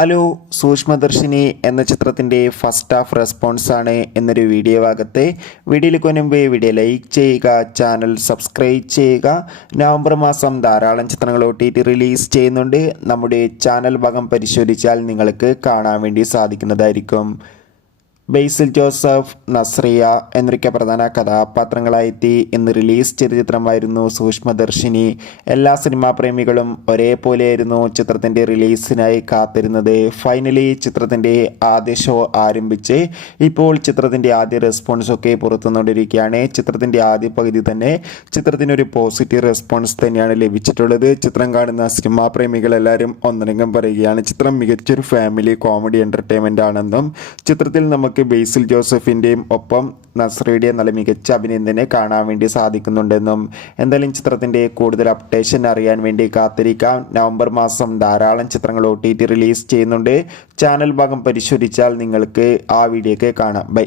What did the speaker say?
Hello, Sookshmadarshini എന്ന ചിത്രത്തിൻ്റെ first half റെസ്പോൺസാണ് എന്നൊരു വീഡിയോ ഭാഗത്തെ വീഡിയോയിലേക്ക് മുൻപ് വീഡിയോ ലൈക്ക് ചെയ്യുക, ചാനൽ സബ്സ്ക്രൈബ് ചെയ്യുക. നവംബർ മാസം ധാരാളം ചിത്രങ്ങൾ OTT റിലീസ് ചെയ്യുന്നുണ്ട്. നമ്മുടെ ചാനൽ ഭാഗം പരിശോധിച്ചാൽ നിങ്ങൾക്ക് കാണാൻ വേണ്ടി സാധിക്കുന്നതായിരിക്കും. ബേസിൽ ജോസഫ്, നസ്രിയ എന്നൊക്കെ പ്രധാന കഥാപാത്രങ്ങളായെത്തി ഇന്ന് റിലീസ് ചെയ്ത ചിത്രമായിരുന്നു സൂക്ഷ്മദർശിനി. എല്ലാ സിനിമാ പ്രേമികളും ഒരേപോലെയായിരുന്നു ചിത്രത്തിൻ്റെ റിലീസിനായി കാത്തിരുന്നത്. ഫൈനലി ചിത്രത്തിൻ്റെ ആദ്യ ഷോ ആരംഭിച്ച് ഇപ്പോൾ ചിത്രത്തിൻ്റെ ആദ്യ റെസ്പോൺസൊക്കെ പുറത്തുവന്നുകൊണ്ടിരിക്കുകയാണ്. ചിത്രത്തിൻ്റെ ആദ്യ പകുതി തന്നെ ചിത്രത്തിനൊരു പോസിറ്റീവ് റെസ്പോൺസ് തന്നെയാണ് ലഭിച്ചിട്ടുള്ളത്. ചിത്രം കാണുന്ന സിനിമാ പ്രേമികളെല്ലാവരും ഒന്നടങ്കം പറയുകയാണ് ചിത്രം മികച്ചൊരു ഫാമിലി കോമഡി എൻ്റർടൈൻമെൻ്റ് ആണെന്നും ചിത്രത്തിൽ നമുക്ക് ബേസിൽ ജോസഫിൻ്റെയും ഒപ്പം നസ്രിയുടെയും നല്ല മികച്ച അഭിനയം തന്നെ കാണാൻ വേണ്ടി സാധിക്കുന്നുണ്ടെന്നും എന്തായാലും ചിത്രത്തിൻ്റെ കൂടുതൽ അപ്ഡേഷൻ അറിയാൻ വേണ്ടി കാത്തിരിക്കാം. നവംബർ മാസം ധാരാളം ചിത്രങ്ങൾ OTT റിലീസ് ചെയ്യുന്നുണ്ട്. ചാനൽ ഭാഗം പരിശോധിച്ചാൽ നിങ്ങൾക്ക് ആ വീഡിയോ ഒക്കെ കാണാം. ബൈ.